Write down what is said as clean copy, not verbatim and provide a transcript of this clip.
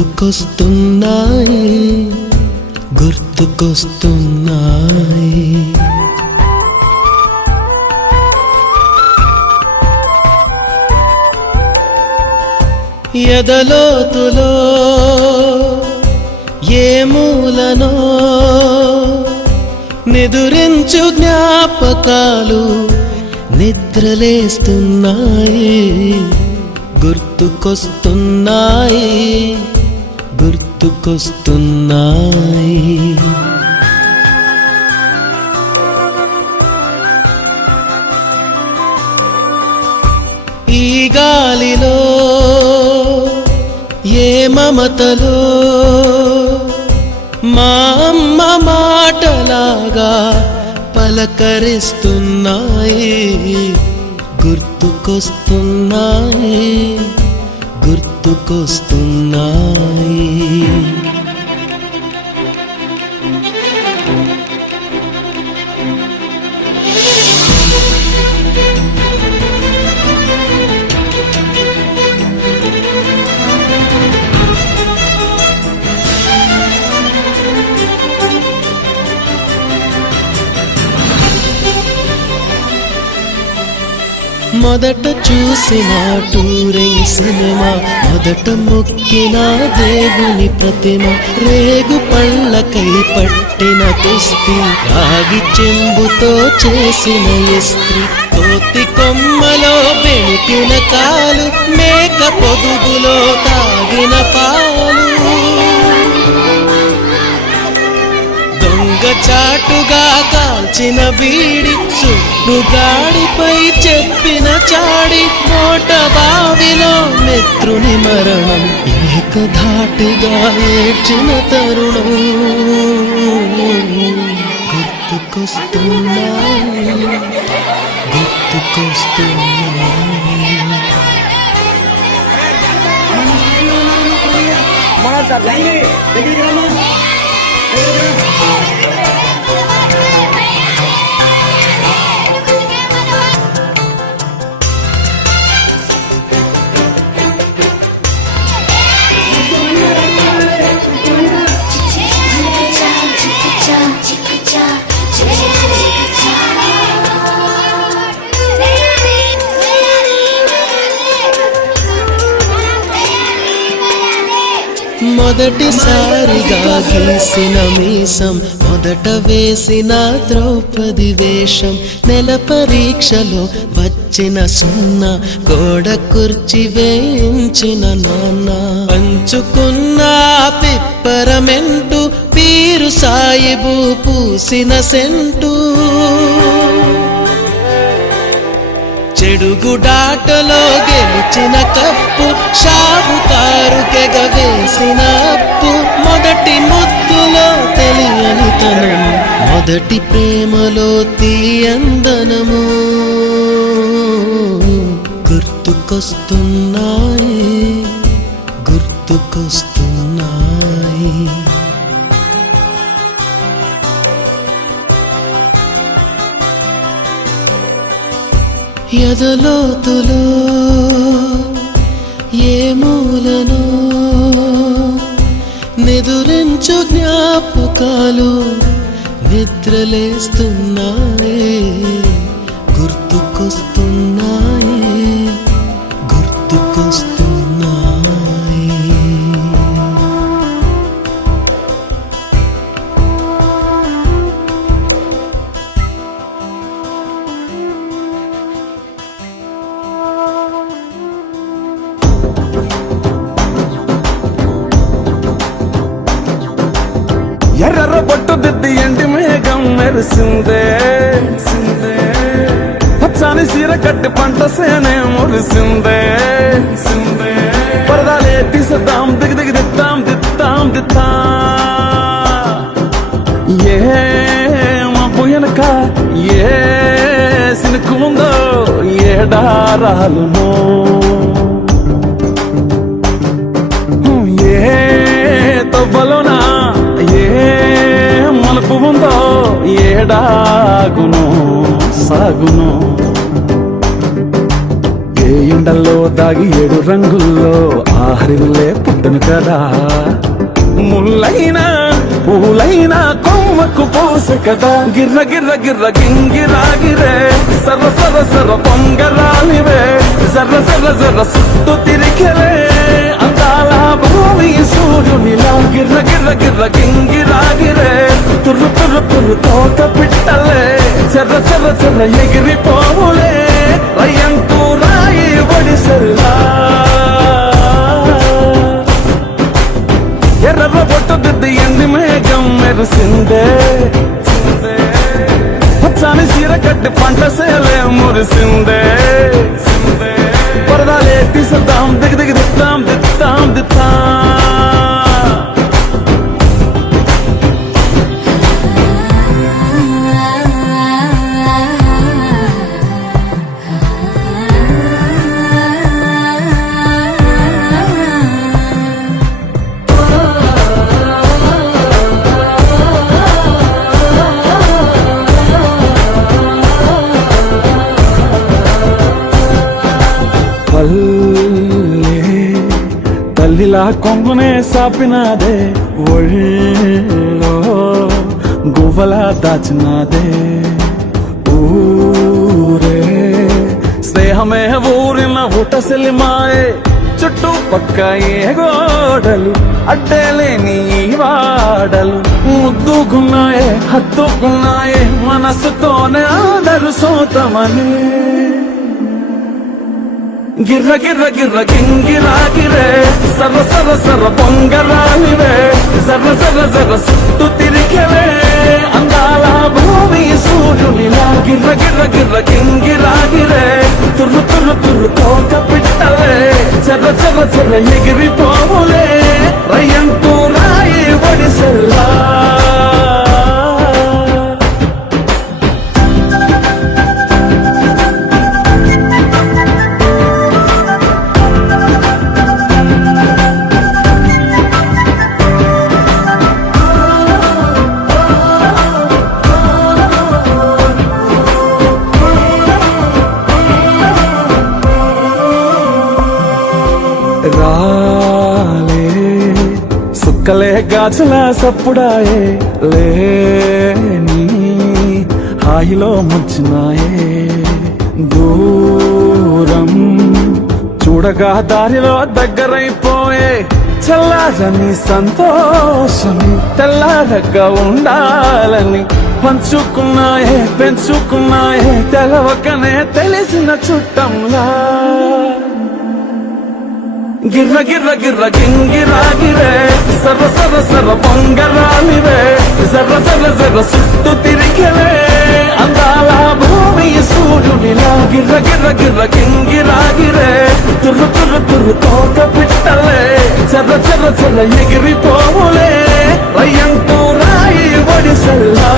గుర్తుకొస్తున్నాయి గుర్తుకొస్తున్నాయి. ఎదలోతులో ఏ మూలనో నిదురించు జ్ఞాపకాలు నిద్రలేస్తున్నాయి గుర్తుకొస్తున్నాయి గుర్తుకొస్తున్నాయి. ఈ గాలిలో ఏ మమతలో మా అమ్మ మాటలాగా పలకరిస్తున్నాయి గుర్తుకొస్తున్నాయి గుర్తుకొస్తున్నాయి. మొదట చూసిన టూరింగ్ సినిమా, మొదట మొక్కిన దేవుని ప్రతిమ, రేగు పళ్ళకై పట్టిన కుస్తీ, రాగి చెంబుతో చేసిన ఇస్త్రీ, కోతి కొమ్మలో బెణికిన కాలు, మేక పొదుగులో తాగిన పాలు, చాటుగా కాల్చిన బీడి, సుబ్బుగాడిపై చెప్పిన చాడి, మోట బావిలో మిత్రుని మరణం, ఏకధాటిగా ఏడ్చిన తరుణం గుర్తుకొస్తున్నాయి గుర్తుకొస్తున్నాయి. మొదటిసారిగా గీసిన మీసం, మొదట వేసిన ద్రౌపది వేషం, నెల పరీక్షలో వచ్చిన సున్నా, గోడ కుర్చీ వేయించిన నాన్న, పంచుకున్న పిప్పరమెంటు, పీరు సాయిబు పూసిన సెంటు, చెడుగుడాటలో గెలిచిన కప్పు, షావుకారు కెగవేసిన అప్పు, మొదటి ముద్దులో తెలియని తనం, మొదటి ప్రేమలో తీయందనము గుర్తుకొస్తున్నాయి గుర్తుకొస్తున్నాయి. ఎదలోతులో ఏ మూలనో నిదురించు జ్ఞాపకాలు నిద్రలేస్తున్నాయి గుర్తుకొస్తున్నాయి గుర్తుకొస్తున్నాయి. ఎర్ర బొట్టు దిద్ది ఎండి మేఘం మెరిసిందే, పచ్చని సీర కట్టి పంట సేనే మురిసిందే, పరదాలే తీసేద్దాం దిగి దిగి దిద్దాం దిద్దాం దిద్దా, ఏ మబ్బు వెనక ఏ సినుకు ఉందో ఏడారాలునో, ఏ తవ్వలోనా ఏ మలుపు ఉందో ఏడాగును సాగును, ఏ ఎండల్లో దాగి 7 రంగుల్లో ఆహరిల్లే పుట్టను కదా. ముల్లైనా పూలైనా కొమ్మకు పోసె కదా. గిర్ర గిర్ర గిర్ర గింగిరాగిరే సర్ర సర్ర సర్ర పొంగరాలివే. జర్ర జర్ర జర్ర సుట్టు తిరిగలే అందాల భూమి సూర్యునిలా. గిర్ర గిర్ర గిర్ర గింగిరాగిరే తుర్రు తుర్రు తుర్రు తోట పిట్టలే. చెర్ర చెర్ర చెర్ర ఎగిరిపోవులే రయ్యంటూ రాయి ఒడిసెల్లా. ఎర్ర బొట్టు దిద్ది ఎండి మేఘం మెరిసిందే. పచ్చాని చీర కట్టి పంట సేలే మురిసిందే. పరదాలే తీసేద్దాం దిగి దిగి దిద్దాం దిద్దాం దిద్దాం. తల్లిలా కొంగునే సాపినాదే ఒళ్ళో గువ్వలా దాచినాదే. ఊరే స్నేహమే ఊరిన ఊటసెలి మాయే. చుట్టుపక్క ఏ గోడలు అడ్డేలేని ఈ వాడలు. ముద్దుకున్నాయే హత్తుకున్నాయే మనసుతోనే ఆదరు సోతమని. గిర్ర గిర్ర గిర్ర గింగిరాగిరే సర్ర సర్ర సర్ర పొంగరాలివే. జర్ర జర్ర జర్ర సుట్టు తిరిగలే అందాల భూమి సూర్యునిలా. గిర్ర గిర్ర గిర్ర గింగిరాగిరే తుర్రు తుర్రు తుర్రు తోట పిట్టలే. చెర్ర చెర్ర చెర్ర ఎగిరిపోవులే రయ్యంటూ రాయి ఒడిసెల్లా. రాలే సుక్కలే గాజుల సప్పుడాయే లేని హాయిలో ముంచినాయే. దూరం చూడగా దారిలో దగ్గరైపోయే చల్లారని సంతోషమి. తెల్లారగా ఉండాలని పంచుకున్నాయే పెంచుకున్నాయే తెలవకనే తెలిసిన చుట్టంలా. గిర్ర గిర్ర గిర్ర గింగిరాగిరే సర్ర సర్ర సర్ర పొంగరాలివే. జర్ర జర్ర జర్ర సుట్టు తిరిగలే అందాల భూమి సూర్యునిలా. గిర్ర గిర్ర గిర్ర గింగిరాగిరే తుర్రు తుర్రు తుర్రు తోట పిట్టలే. చెర్ర చెర్ర చెర్ర ఎగిరిపోవులే రయ్యంటూ రాయి ఒడిసెల్లా.